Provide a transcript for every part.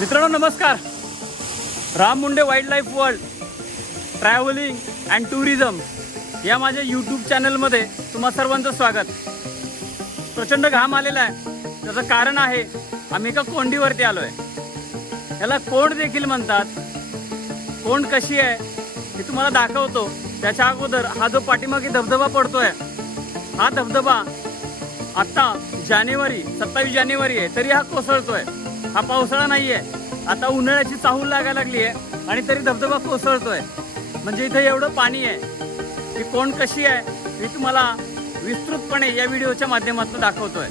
मित्रांनो नमस्कार. Ram Munde wild life world travelling and tourism या माझ्या यूट्यूब चॅनलमध्ये तुम्हा सर्वांचं स्वागत. प्रचंड घाम आलेला आहे. त्याचं कारण आहे आम्ही एका कोंडीवरती आलो आहे. याला कोंड देखील म्हणतात. कोंड कशी आहे हे तुम्हाला दाखवतो. त्याच्या अगोदर हा जो पाठीमागे धबधबा पडतोय हा धबधबा आत्ता जानेवारी 27 जानेवारी आहे तरी हा कोसळतोय. हा पावसाळा नाही आहे. आता उन्हाळ्याची चाहूल लागायला लागली आहे आणि तरी धबधबा कोसळतोय. म्हणजे इथे एवढं पाणी आहे. ही कोंड कशी आहे मी तुम्हाला विस्तृतपणे या व्हिडिओच्या माध्यमातून दाखवतोय.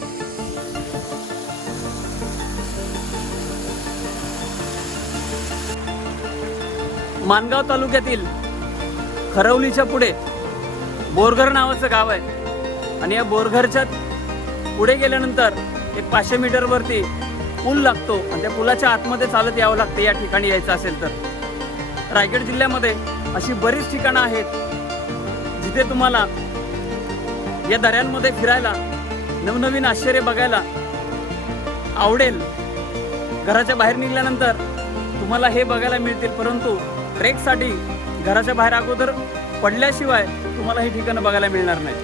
मानगाव तालुक्यातील खरवलीच्या पुढे बोरघर नावाचं गाव आहे आणि या बोरघरच्या पुढे गेल्यानंतर एक 500 मीटरवरती पूल लागतो आणि त्या पुलाच्या आतमध्ये चालत यावं लागतं या ठिकाणी यायचं असेल तर. रायगड जिल्ह्यामध्ये अशी बरीच ठिकाणं आहेत जिथे तुम्हाला या दऱ्यांमध्ये फिरायला नवनवीन आश्चर्य बघायला आवडेल. घराच्या बाहेर निघाल्यानंतर तुम्हाला हे बघायला मिळतील, परंतु ट्रेकसाठी घराच्या बाहेर अगोदर पडल्याशिवाय तुम्हाला ही ठिकाणं बघायला मिळणार नाही.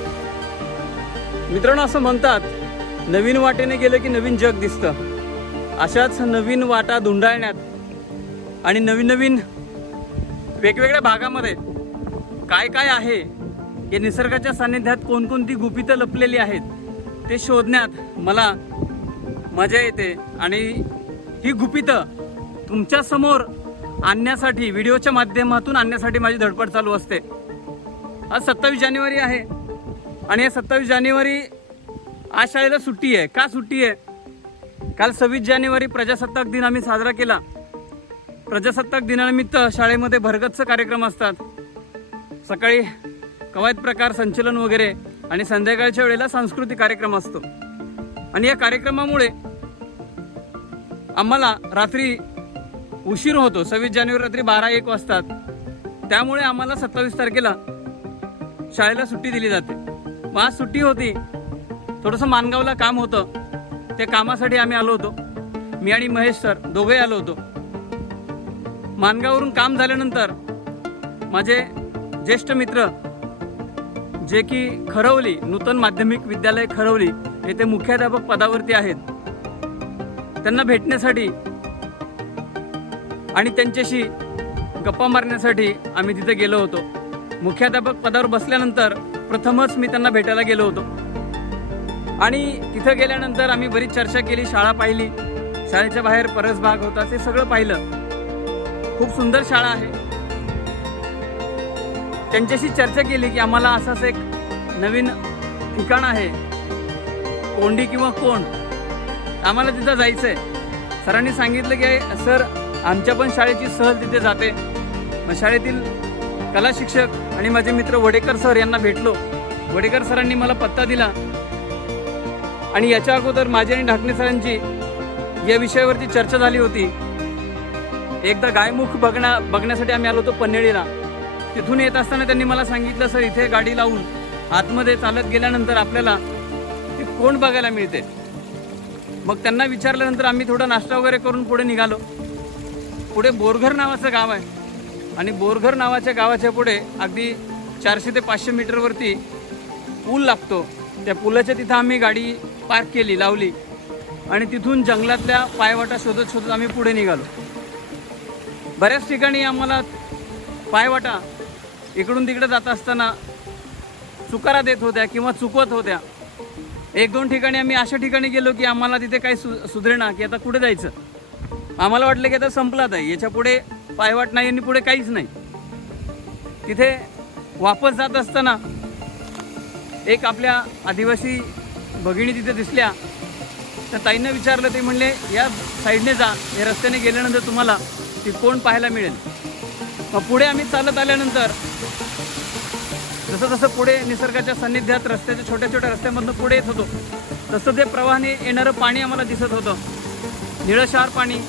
मित्रांनो असं म्हणतात नवीन वाटेने गेलं की नवीन जग दिसतं. अशाच नवीन वाटा धुंडाळण्यात आणि नवीन नवीन वेगवेगळ्या भागामध्ये काय काय आहे, या निसर्गाच्या सान्निध्यात कोणकोणती गुपितं लपलेली आहेत ते शोधण्यात मला मजा येते. आणि ही गुपितं तुमच्यासमोर आणण्यासाठी व्हिडिओच्या माध्यमातून आणण्यासाठी माझी धडपड चालू असते. आज 27 जानेवारी आहे आणि या 27 जानेवारी आज शाळेला सुट्टी आहे. का सुट्टी आहे? काल 26 जानेवारी प्रजासत्ताक दिन आम्ही साजरा केला. प्रजासत्ताक दिनानिमित्त शाळेमध्ये भरगच्च कार्यक्रम असतात. सकाळी कवायत प्रकार, संचलन वगैरे आणि संध्याकाळच्या वेळेला सांस्कृतिक कार्यक्रम असतो. आणि या कार्यक्रमामुळे आम्हाला रात्री उशीर होतो. 26 जानेवारी रात्री 12-1 वाजतात. त्यामुळे आम्हाला 27 तारखेला शाळेला सुट्टी दिली जाते. मग आज सुट्टी होती. थोडंसं मानगावला काम होतं. त्या कामासाठी आम्ही आलो होतो. मी आणि महेश सर दोघे आलो होतो. मानगाववरून काम झाल्यानंतर माझे ज्येष्ठ मित्र जे की खरवली नूतन माध्यमिक विद्यालय खरवली येथे मुख्याध्यापक पदावरती आहेत, त्यांना भेटण्यासाठी आणि त्यांच्याशी गप्पा मारण्यासाठी आम्ही तिथे गेलो होतो. मुख्याध्यापक पदावर बसल्यानंतर प्रथमच मी त्यांना भेटायला गेलो होतो आणि तिथं गेल्यानंतर आम्ही बरीच चर्चा केली. शाळा पाहिली. शाळेच्या बाहेर परसबाग होता, ते सगळं पाहिलं. खूप सुंदर शाळा आहे. त्यांच्याशी चर्चा केली की आम्हाला असंच एक नवीन ठिकाण आहे कोंडी किंवा कोंड, आम्हाला तिथं जायचं आहे. सरांनी सांगितलं की सर आमच्या पण शाळेची सहल तिथे जाते. मग शाळेतील कला शिक्षक आणि माझे मित्र वडेकर सर यांना भेटलो. वडेकर सरांनी मला पत्ता दिला आणि याच्या अगोदर माझी आणि ढाकणे सरांची या विषयावरती चर्चा झाली होती. एकदा गायमुख बघण्यासाठी आम्ही आलो होतो पन्हेळीला. तिथून येत असताना त्यांनी मला सांगितलं सर इथे गाडी लावून आतमध्ये चालत गेल्यानंतर आपल्याला ती कोंड बघायला मिळते. मग त्यांना विचारल्यानंतर आम्ही थोडा नाश्ता वगैरे करून पुढे निघालो. पुढे बोरघर नावाचं गाव आहे आणि बोरघर नावाच्या गावाच्या पुढे अगदी 400 ते 500 मीटरवरती पूल लागतो. त्या पुलाच्या तिथं आम्ही गाडी पार्क केली, लावली आणि तिथून जंगलातल्या पायवाटा शोधत शोधत आम्ही पुढे निघालो. बऱ्याच ठिकाणी आम्हाला पायवाटा इकडून तिकडे जात असताना चुकारा देत होत्या किंवा चुकवत होत्या. 1-2 ठिकाणी आम्ही अशा ठिकाणी गेलो की आम्हाला तिथे काही सुधरेना की आता कुठे जायचं. आम्हाला वाटलं की आता संपलाच आहे, याच्या पुढे पायवाट नाही आणि पुढे काहीच नाही. तिथे वापस जात असताना एक आपल्या आदिवासी भगिनी तिथे दिसल्या. त्या ताईंना विचारलं, ते म्हणले या साईडने जा, या रस्त्याने गेल्यानंतर तुम्हाला ती कोंड पाहायला मिळेल. मग पुढे आम्ही चालत आल्यानंतर जसं जसं पुढे निसर्गाच्या सान्निध्यात रस्त्याच्या छोट्या छोट्या रस्त्यामधनं पुढे येत होतो तसं ते प्रवाहाने येणारं पाणी आम्हाला दिसत होतं. निळशार पाणी.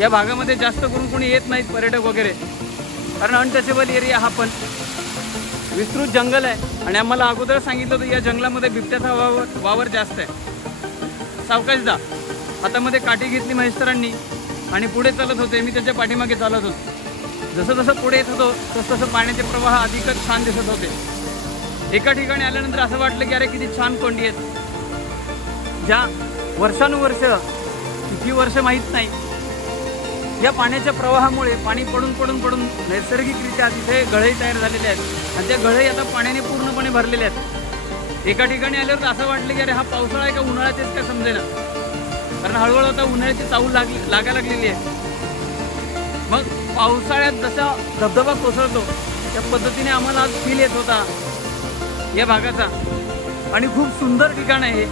या भागामध्ये जास्त करून कोणी येत नाहीत पर्यटक वगैरे, कारण अनटचेबल एरिया हा पण विस्तृत जंगल आहे. आणि आम्हाला अगोदर सांगितलं होतं या जंगलामध्ये बिबट्याचा वावर जास्त आहे. सावकाश जा. हातामध्ये काठी घेतली महेश सरांनी आणि पुढे चालत होते. मी त्याच्या पाठीमागे चालत होतो. जसं जसं पुढे येत होतो तसं प्रवाह प्रवाह अधिकच छान दिसत होते. एका ठिकाणी आल्यानंतर असं वाटलं की अरे किती छान कोंडी आहेत, ज्या वर्षानुवर्ष, किती वर्ष माहीत नाही, या पाण्याच्या प्रवाहामुळे पाणी पडून पडून पडून नैसर्गिकरित्या तिथे गळई तयार झालेले आहेत आणि त्या गळई आता पाण्याने पूर्णपणे भरलेले आहेत. एका ठिकाणी आल्यावर असं वाटलं की अरे हा पावसाळा आहे का उन्हाळ्याचेच का समजेना, कारण हळूहळू आता उन्हाळ्याची चाहूल लागायला लागलेली आहे. मग पावसाळ्यात जसा धबधबा कोसळतो त्या पद्धतीने आम्हाला आज फील येत होता या भागाचा. आणि खूप सुंदर ठिकाण आहे.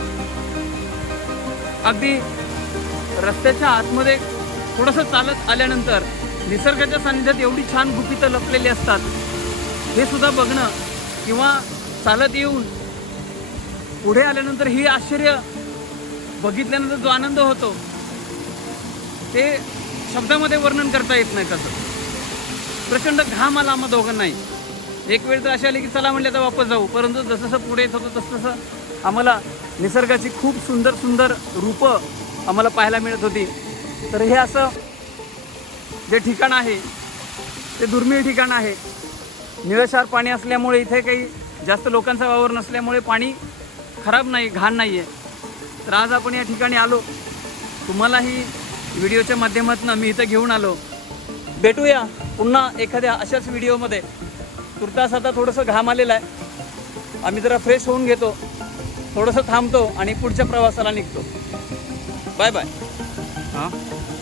अगदी रस्त्याच्या आतमध्ये थोडंसं चालत आल्यानंतर निसर्गाच्या सानिध्यात एवढी छान गुपितं लपलेली असतात, हे सुद्धा बघणं किंवा चालत येऊन पुढे आल्यानंतर ही आश्चर्य बघितल्यानंतर जो आनंद होतो ते शब्दामध्ये वर्णन करता येत नाही. तसं प्रचंड घाम आला आम्हा दोघांनाही. एक वेळ तर अशी आली की चला म्हणले तर वापस जाऊ, परंतु जसं जसं पुढे येत होतं तसं तसं आम्हाला निसर्गाची खूप सुंदर सुंदर रूपं आम्हाला पाहायला मिळत होती. तर हे असं जे ठिकाण आहे ते दुर्मिळ ठिकाण आहे. निळशार पाणी असल्यामुळे इथे काही जास्त लोकांचा वावर नसल्यामुळे पाणी खराब नाही, घाण नाही आहे. तर आज आपण या ठिकाणी आलो, तुम्हालाही व्हिडिओच्या माध्यमातून मी इथं घेऊन आलो. भेटूया पुन्हा एखाद्या अशाच व्हिडिओमध्ये. तुर्तास आता थोडंसं घाम आलेलं आहे, आम्ही जरा फ्रेश होऊन घेतो, थोडंसं थांबतो आणि पुढच्या प्रवासाला निघतो. Bye bye. हां.